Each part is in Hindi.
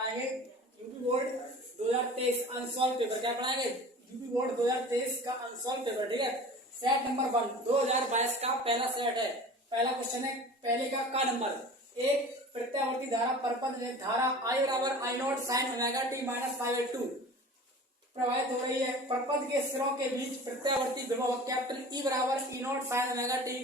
पढ़ाएंगे यूपी बोर्ड 2023 अनसॉल्व पेपर। क्या पढ़ाएंगे? यूपी बोर्ड 2023 का अनसॉल्व पेपर। ठीक है, सेट नंबर 1 2022 का पहला सेट है। पहला क्वेश्चन है पहले का नंबर। एक प्रत्यावर्ती धारा परपंथ धारा I बराबर I not sine omega T minus 5/2 प्रवाहित हो रही है। परपंथ के सिरों के बीच प्रत्यावर्ती विभव कैपिटल E बराबर E not sine omega T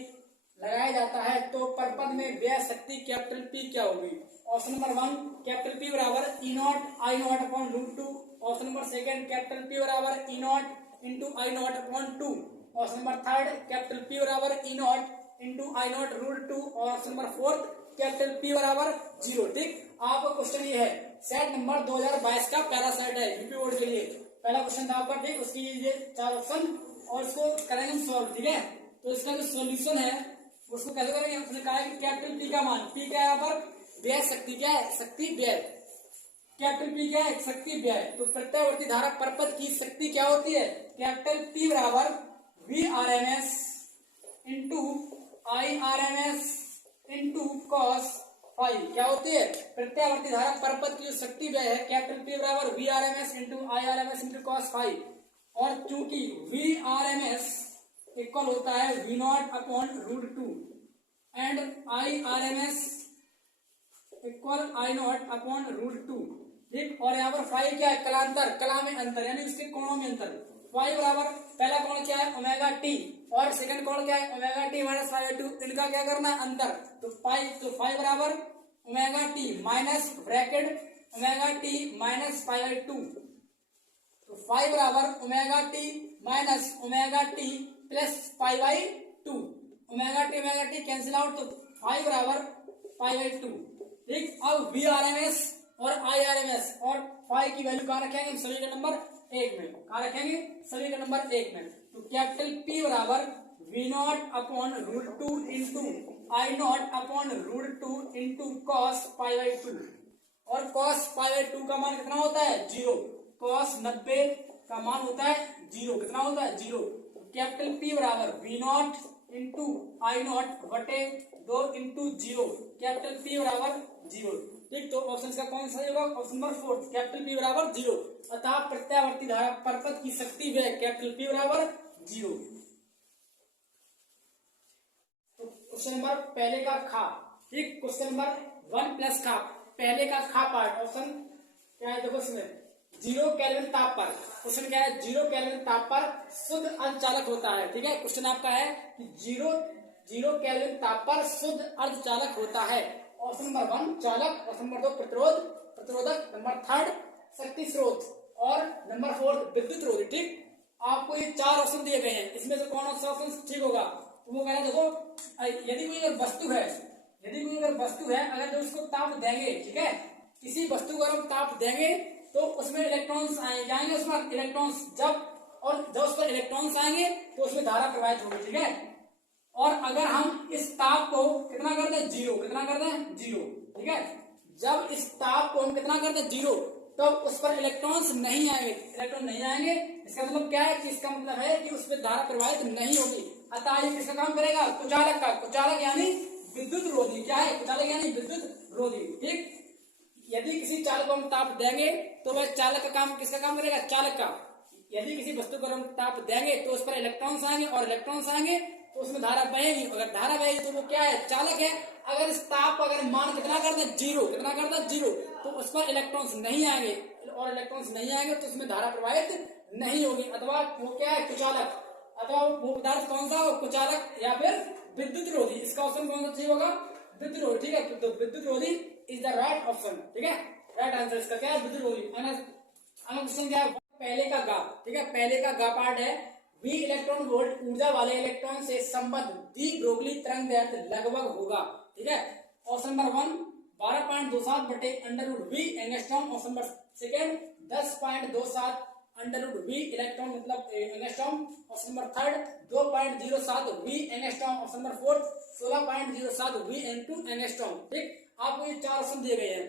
लगाया जाता है, तो परपंथ में व्यय शक्ति कैपिटल P क्या होगी? ऑप्शन नंबर 1 कैपिटल P बराबर E not I naught upon √2। Option number 2 capital P बराबर E not into I naught upon 2। Option number 3 capital P बराबर E not into I not √2। और ऑप्शन नंबर 4 कैपिटल P बराबर 0। ठीक, आपका क्वेश्चन ये है सेट नंबर 2022 का पहला सेट है यूपी बोर्ड के लिए। पहला क्वेश्चन था आपका। ठीक, उसकी ये 4 ऑप्शन और इसको करेंगे हम सॉल्व। ठीक है, तो इसका जो सॉल्यूशन है उसको कैसे करेंगे? उसने कहा है कि कैपिटल P का मान, P क्या है यहाँ पर? व्यय शक्ति। क्या है? शक्ति व्यय। कैपिटल P क्या है? शक्ति व्यय। तो प्रत्यावर्ती धारा परपथ की शक्ति क्या होती है? कैपिटल P बराबर VRMS into IRMS into cos phi. क्या होती है? प्रत्यावर्ती धारा परपथ की जो शक्ति व्यय है कैपिटल P बराबर VRMS into IRMS into cos phi. और चूंकि VRMS इक्वल होता है V naught upon √2 and IRMS equal I naught upon √2। ठीक, और यहाँ पर फाई क्या है? कलांतर, कला में अंतर यानी उसके कोणों में अंतर। फाई बराबर पहला कोण क्या है? ओमेगा टी, और सेकंड कोण क्या है? Omega T minus 5/2। इनका क्या करना है? अंतर। तो फाई बराबर omega T minus bracket omega T minus 5/2। तो फाई बराबर omega T minus omega T plus 5/2। Omega T cancel out, तो फाई बराबर 5/2। ठीक, अब VRMS और IRMS और फाई की वैल्यू कहाँ रखेंगे? सभी का नंबर 1 में। कहाँ रखेंगे? सभी का नंबर 1 में। तो कैपिटल P बराबर V naught upon √2 into I naught upon √2 into cos 5/2। और cos 5/2 का मान कितना होता है? 0। cos 90 का मान होता है 0। कितना होता है? 0। कैपिटल P बराबर V not into I not बटे 2 इंटू 0। कैपिटल P बराबर 0। ठीक, तो ऑप्शन का कौन सा होगा? ऑप्शन नंबर 4 कैपिटल P बराबर 0। अतः प्रत्यावर्ती धारा परपथ की शक्ति व्यय कैपिटल P बराबर 0। तो क्वेश्चन नंबर पहले का खा। ठीक, क्वेश्चन नंबर 1 प्लस खा, पहले का खा पार्ट। ऑप्शन क्या है? देखो इसमें 0 केल्विन ताप पर। क्वेश्चन क्या है? 0 केल्विन ताप पर शुद्ध अर्धचालक होता है। ठीक है, क्वेश्चन आपका है कि 0 केल्विन ताप पर शुद्ध अर्धचालक होता है। ऑप्शन नंबर 1 चालक, ऑप्शन नंबर 2 प्रतिरोधक, नंबर 3 शक्ति स्रोत और नंबर 4 विद्युत रोधी। ठीक, आपको ये 4 ऑप्शन दिए गए हैं, इसमें से कौन सा ऑप्शन ठीक होगा? तो वो कह रहे देखो, यदि कोई अगर वस्तु है अगर जो उसको ताप देंगे, ठीक है, किसी वस्तु को अगर ताप देंगे तो उसमें इलेक्ट्रॉन्स आएंगे, उसमें इलेक्ट्रॉन्स जब उस पर इलेक्ट्रॉन्स आएंगे तो उसमें धारा प्रवाहित होगी। ठीक है, और अगर हम इस ताप को कितना कर दें? 0। कितना कर दें? 0। ठीक है, जब इस ताप को हम कितना कर दें? 0, तब उस पर इलेक्ट्रॉन्स नहीं आएंगे। इलेक्ट्रॉन नहीं आएंगे, इसका मतलब क्या है? कि इसका मतलब है कि उस पर धारा प्रवाहित नहीं होगी। अतः ये किसका काम करेगा? कुचालक का। कुचालक यानी विद्युत रोधी। क्या है? कुचालक यानी विद्युत रोधी। ठीक, यदि किसी चालक को हम ताप देंगे तो वह चालक का काम, किसका काम करेगा? चालक का। यदि किसी वस्तु को हम ताप देंगे तो उस पर इलेक्ट्रॉन्स आएंगे, और इलेक्ट्रॉन्स आएंगे तो उसमें धारा बहेगी। अगर धारा बहेगी तो वो क्या है? चालक है। अगर इस ताप अगर मान कितना कर दे? 0। कितना कर दे? 0, तो उस पर इलेक्ट्रॉन्स नहीं आएंगे, और इलेक्ट्रॉन्स नहीं आएंगे तो उसमें धारा प्रवाहित नहीं होगी। अथवा वो क्या है? कुचालक। अथवा वो पदार्थ कौन सा? कुचालक या फिर विद्युत रोधी। इसका ऑप्शन कौन सा ठीक होगा? विद्युत रोधी। ठीक है, तो विद्युत रोधी इज द राइट ऑप्शन। ठीक है, राइट आंसर इसका क्या है? विद्युत रोधी। क्वेश्चन क्या है? पहले का गा। ठीक है, पहले का गा पार्ट है V इलेक्ट्रॉन वोल्ट ऊर्जा वाले इलेक्ट्रॉन से संबद्ध डी ब्रोगली तरंग दैर्ध्य लगभग होगा। ठीक है, ऑप्शन नंबर 1 12.27 बटे √V angstrom. Option number 2 10.27 √V electron मतलब angstrom. Option number 3 2.07 V angstrom. Option number 4 16.07 V into angstrom. ठीक, आपको ये 4 ऑप्शन दिए गए हैं,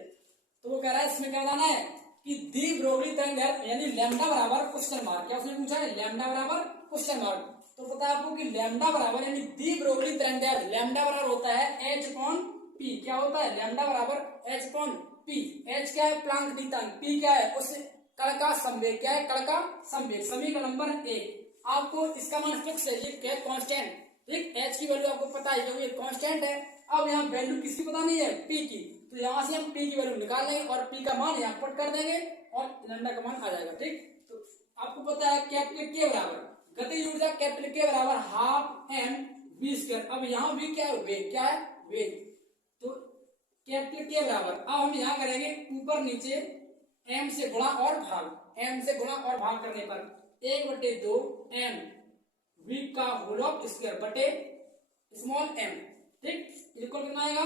तो वो कह रहा है इसमें क्या बताना है कि दी ब्रोगली तरंग दैर्ध्य यानी लैम्डा बराबर क्वेश्चन मार्क। क्या उसने पूछा है? लैम्डा बराबर क्वेश्चन मार्क। तो पता है आपको कि लैम्डा बराबर यानी दी ब्रोगली तरंग दैर्ध्य लैम्डा बराबर होता है H/P। क्या होता है? लैम्डा बराबर H/P पी, एच क्या है प्लांक नियतांक, पी क्या है उस कण का संवेग, क्या है कण का संवेग, समीकरण नंबर 1। आपको इसका मान फिक्स है, ये क्या है कांस्टेंट, ठीक, एच की वैल्यू आपको पता है क्योंकि ये कांस्टेंट है। अब यहाँ वैल्यू किसकी पता नहीं है, पी की, तो यहाँ से हम पी की वैल्यू निकाल लेंगे और पी का मान यहाँ पुट कर देंगे और लैम्डा का मान आ जाएगा, ठीक। तो आपको पता है कैपिटल के बराबर गतिज ऊर्जा, कैपिटल के बराबर हाफ एम वी स्क्वायर। अब यहाँ वी क्या है, वेग, क्या है वेग, तो कैपिटल के बराबर, अब हम यहाँ करेंगे ऊपर नीचे एम से गुणा और भाग, एम से गुणा और भाग करने पर 1/2 एम वी का होल ऑफ स्क्वायर बटे स्मॉल एम, ठीक, इक्वल कितना आएगा।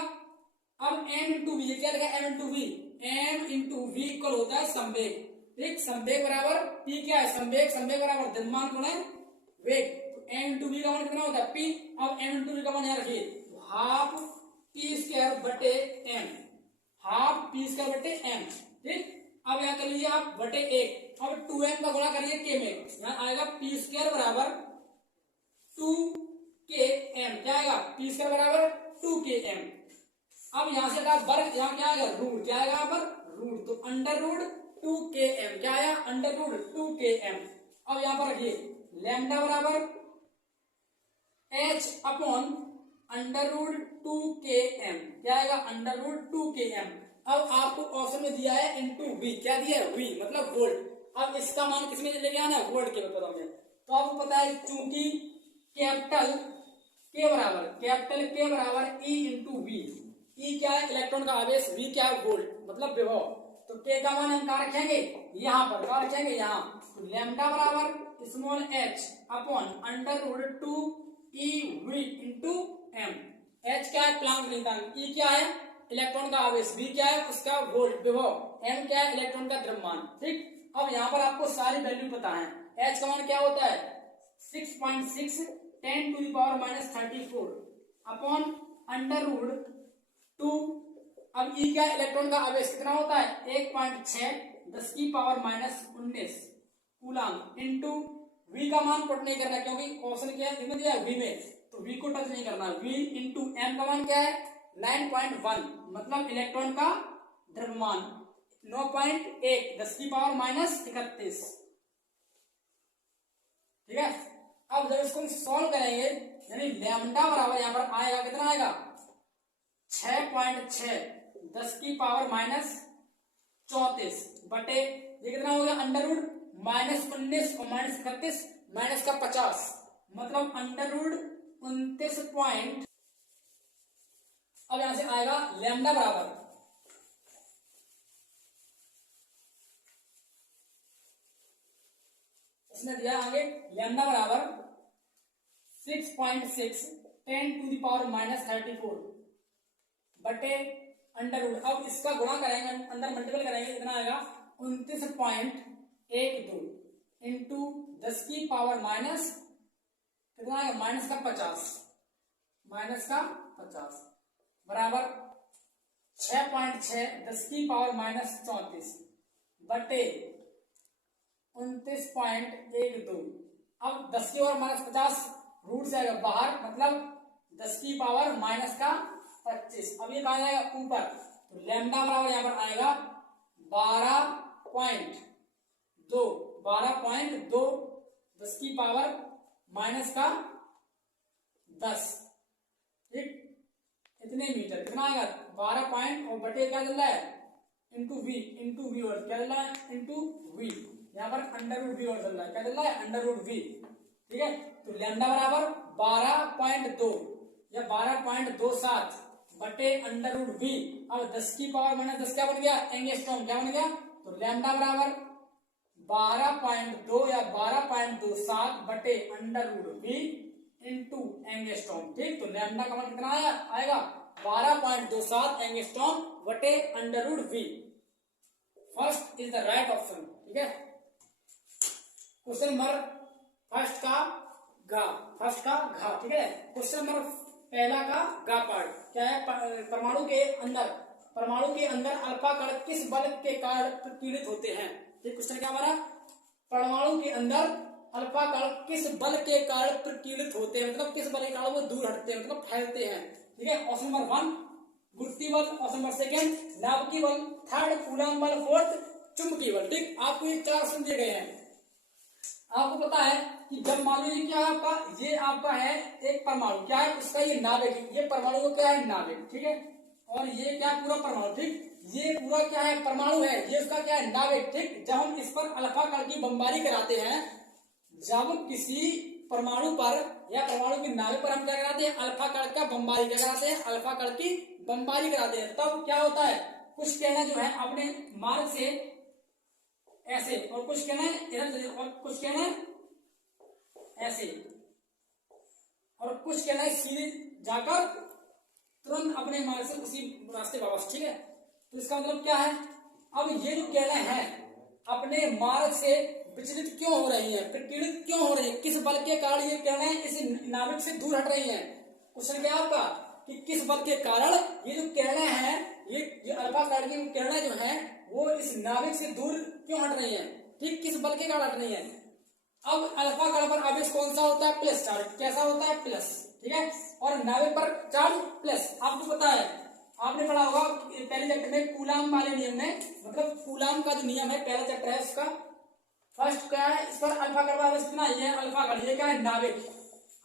अब एम इंटू वी, क्या लिखा m into v, m into v equal होता है संवेग, ठीक, संवेग बराबर पी क्या है संवेग, संवेग बराबर द्रव्यमान गुणा वेग, एम इंटू वी का मान कितना होता है पी। अब एम इंटू वी का मान यहाँ रखिए, हाफ पी स्क्वायर बटे एम, हाफ पी स्क्वायर बटे एम, ठीक। अब यहाँ कर लीजिए आप बटे 1, अब 2m का गुणा करिए के में, यहाँ आएगा पी स्क्वायर बराबर 2km, क्या आएगा पी स्क्वायर बराबर 2km। अब यहाँ से वर्ग, यहाँ क्या आएगा रूट, क्या आएगा यहाँ पर रूट, तो अंडर रूट 2km, क्या आया अंडर रूट 2km। अब यहाँ पर रखिए लैम्डा बराबर h upon under root 2km, क्या आएगा अंडर रूट 2km। अब आपको ऑप्शन में दिया है इंटू वी, क्या दिया है वी मतलब वोल्ट। अब इसका मान किसमें लेके आना है, वोल्ट के पदों में। तो आपको पता है चूंकि कैपिटल के बराबर ई इंटू वी, ई क्या है इलेक्ट्रॉन का आवेश, वी क्या है वोल्ट मतलब विभव, तो के का मान हम कहाँ रखेंगे यहाँ पर, कहाँ रखेंगे यहाँ, तो लैम्डा बराबर small h upon under root 2 e V into m. H क्या है प्लांक नियतांक, ई क्या है इलेक्ट्रॉन का आवेश, वी क्या है उसका वोल्ट विभव, एम क्या है इलेक्ट्रॉन का द्रव्यमान, ठीक। अब यहाँ पर आपको सारी वैल्यू पता है। एच का मान क्या होता है 6.6 10⁻34 अपॉन अंडर रूट 2। अब ई क्या इलेक्ट्रॉन का आवेश कितना होता है 1.6 10⁻19 कूलम इंटू वी का मान पुट नहीं करना क्योंकि ऑप्शन क्या है दिया वी में, तो वी को टच नहीं करना, वी इंटू एम का मान क्या है 9.1 मतलब इलेक्ट्रॉन का द्रव्यमान 9.1 10⁻31, ठीक है। अब जब इसको हम सॉल्व करेंगे यानी लैम्डा बराबर यहाँ पर आएगा कितना आएगा 6.6 10⁻34 बटे ये कितना हो गया अंडर रूट -19 और -31 माइनस का 50 मतलब अंडर रूट 29 पॉइंट। अब यहां से आएगा लैम्डा बराबर इसने दिया आगे लैम्डा बराबर 6.6 10⁻34 बटे अंडर रूट। अब इसका गुणा करेंगे अंदर मल्टीपल करेंगे कितना आएगा 29.12 इंटू 10⁻⁻ कितना आएगा -50 बराबर 6.6 10⁻⁻34 बटे 29.12। अब 10⁻⁻50 रूट से आएगा बाहर मतलब 10⁻⁻25। अब ये कहा जाएगा ऊपर, तो लैम्डा बराबर यहाँ पर आएगा 12.2 10⁻⁻10, ठीक, इतने मीटर कितना आएगा 12 पॉइंट और बटे क्या चल रहा है इंटू वी और क्या चल रहा है इंटू वी, यहाँ पर अंडर रूट वी और चल रहा है, क्या चल रहा है अंडर रूट वी, ठीक है। तो लैम्डा बराबर 12.2 या 12.27 बटे अंडर रूट वी। अब 10⁻⁻10 क्या बन गया एंगस्ट्रॉम, क्या बन गया, तो लैम्डा बराबर 12.2 या 12.27 बटे under root V into angstrom, ठीक। तो लैम्डा का मान कितना आएगा 12.27 एंगस्ट्रॉम बटे under root V. First is the right option, ठीक है। क्वेश्चन नंबर फर्स्ट का घा, ठीक है। क्वेश्चन नंबर पहला का गा पार्ट क्या है, परमाणु के अंदर अल्फा कण किस बल के कारण पीड़ित होते हैं। ये क्वेश्चन क्या हमारा, परमाणु के अंदर अल्फा कण किस बल के कारण पीड़ित होते हैं मतलब किस बल के कारण वो दूर हटते हैं मतलब फैलते हैं, ठीक है। ऑप्शन नंबर 1 गुरुत्वीय बल, ऑप्शन नंबर सेकेंड नाभिकीय बल, थर्ड कूलम्ब बल, फोर्थ चुंबकीय बल। ठीक, आपको ये 4 ऑप्शन दिए गए हैं। आपको पता है कि जब मान लीजिए क्या है आपका, ये आपका है एक परमाणु, क्या है उसका ये नाभिक, ये परमाणु को क्या है नाभिक, ठीक है, और ये क्या पूरा परमाणु, ठीक, ये पूरा क्या है परमाणु है, ये उसका क्या है नाभिक। ठीक, जब हम इस पर अल्फा कण की बमबारी कराते हैं, जब किसी परमाणु पर या परमाणु के नाभिक पर हम क्या कराते हैं, अल्फा कण का बमबारी क्या कराते हैं, अल्फा कण की बमबारी कराते हैं, तब क्या होता है, कुछ कहना जो है अपने मार्ग से ऐसे, और कुछ कहना है इधर, और कुछ कहना है ऐसे, और कुछ कहना है सीधे जाकर तुरंत अपने मार्ग से उसी रास्ते वापस। ठीक है, तो इसका मतलब क्या है, अब ये जो किरणें हैं अपने मार्ग से विचलित क्यों हो रही हैं, प्रकीर्णित क्यों हो रही है, किस बल के कारण ये किरणें इस नाभिक से दूर हट रही हैं। क्वेश्चन क्या आपका कि किस बल के कारण ये जो किरणें हैं, ये अल्फा कण की किरणें जो हैं वो इस नाभिक से दूर क्यों हट रही हैं। ठीक, किस बल के कारण हट रही हैं। अब अल्फा कण पर आवेश कौन सा होता है, प्लस चार्ज, कैसा होता है प्लस, ठीक है, और नाभिक पर चार्ज प्लस। आपको पता है, आपने पढ़ा होगा पहले चैप्टर में कूलाम वाले नियम में, मतलब कूलाम का जो नियम है पहला चैप्टर है उसका, फर्स्ट क्या है, इस पर अल्फा कण आवेश कितना, ये है अल्फा कण, ये क्या है नाभिक,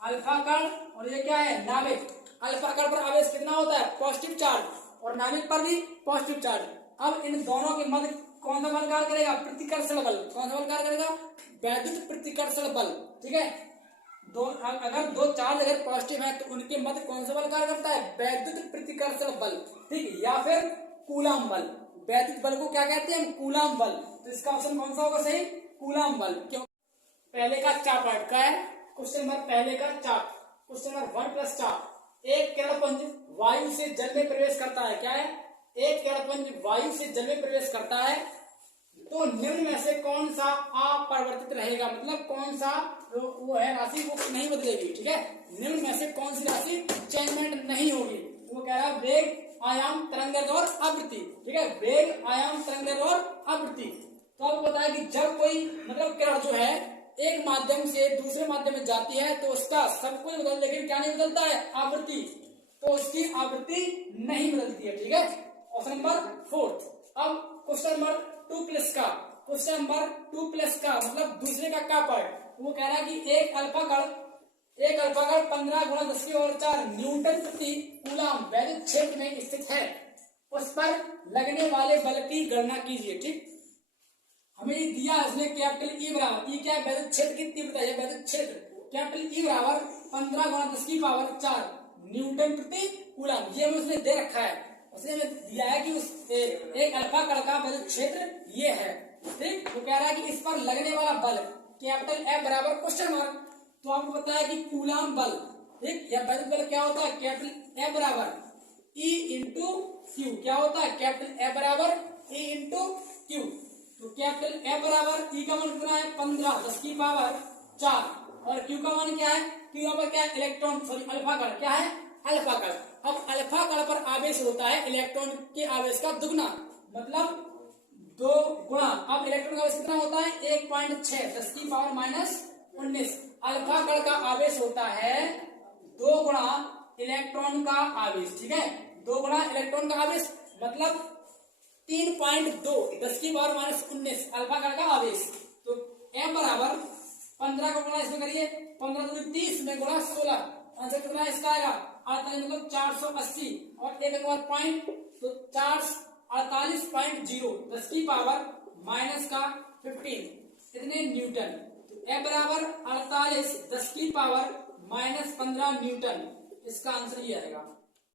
अल्फा कण, और ये क्या है नाभिक। अल्फा कण पर आवेश कितना होता है पॉजिटिव चार्ज, और नाभिक पर भी पॉजिटिव चार्ज। अब इन दोनों के मध्य कौन सा बल कार्य करेगा, प्रतिकर्षण बल, कौन सा बल कार्य करेगा, वैद्युत प्रतिकर्षण बल। ठीक है, अगर दो चार्ज अगर पॉजिटिव है तो उनके मध्य कौन सा बल कार्य करता है, वैद्युत प्रतिकर्षण बल। ठीक, या फिर कूलाम बल, वैद्युत बल को क्या कहते हैं, कूलाम बल। तो इसका ऑप्शन कौन सा होगा सही, कूलाम बल। क्यों, पहले का चार पार्ट का है क्वेश्चन नंबर, पहले का चार, क्वेश्चन नंबर 1+4, एक किरणपुंज वायु से जल में प्रवेश करता है, क्या है, एक किरणपुंज वायु से जल में प्रवेश करता है, तो निम्न में से कौन सा अपरिवर्तित रहेगा, मतलब कौन सा वो है राशि वो नहीं बदलेगी। ठीक है, निम्न में से कौन सी राशि चेंजमेंट नहीं होगी, वो कह रहा है वेग, आयाम, तरंगदैर्घ्य और आवृत्ति। ठीक है, वेग, आयाम, तरंगदैर्घ्य और आवृत्ति। तो आपको पता है कि जब कोई मतलब किरण जो है एक माध्यम से दूसरे माध्यम में जाती है तो उसका सब कुछ बदल, लेकिन क्या नहीं बदलता है, आवृत्ति, तो उसकी आवृत्ति नहीं बदलती है। ठीक है, ऑप्शन नंबर 4। अब क्वेश्चन नंबर 2+ का, क्वेश्चन नंबर 2+ का मतलब दूसरे का पार्ट, वो कह रहा है कि एक अल्फा कण 15 × 10⁴ न्यूटन प्रति कूलाम वैद्युत क्षेत्र में स्थित है, उस पर लगने वाले बल की गणना कीजिए। ठीक, हमें दिया उसने कैपिटल ई बराबर, ई क्या है वैद्युत क्षेत्र की तीव्रता है, वैद्युत क्षेत्र, कैपिटल ई बराबर 15 × 10⁴ न्यूटन प्रति कूलाम, ये हमें उसने दे रखा है। उसने हमें दिया है कि उस एक अल्फा कण का वैद्युत क्षेत्र ये है। ठीक, वो कह रहा है कि इस पर लगने वाला बल कैपिटल एफ बराबर क्वेश्चन मार्क। तो आपको पता है कि कूलाम बल, ठीक, या वैद्युत बल क्या होता है, कैपिटल एफ बराबर ई इंटू क्यू, क्या होता है, कैपिटल एफ बराबर ई इंटू क्यू। तो कैपिटल एफ बराबर ई का मान कितना है 15 10⁴ और क्यू का मान क्या है, क्यू पर क्या है इलेक्ट्रॉन, सॉरी अल्फा कण, क्या है अल्फा कण। अब अल्फा कण पर आवेश होता है इलेक्ट्रॉन के आवेश का दुगना, मतलब 2 गुणा। अब इलेक्ट्रॉन का आवेश कितना होता है 1.6 10⁻⁻19। अल्फा कण का आवेश होता है 2 गुणा इलेक्ट्रॉन का आवेश। ठीक है, 2 गुणा इलेक्ट्रॉन का आवेश मतलब 3.2 10⁻⁻19 अल्फा कण का आवेश। तो m बराबर 15 का गुणा इसमें करिए, 15 दूनी 30 में गुणा 16, आंसर कितना इसका आएगा 48, मतलब 480, और एक नंबर पॉइंट तो 448.0 10⁻⁻15 इतने न्यूटन। तो m बराबर 48 10⁻⁻15 न्यूटन, इसका आंसर ये आएगा।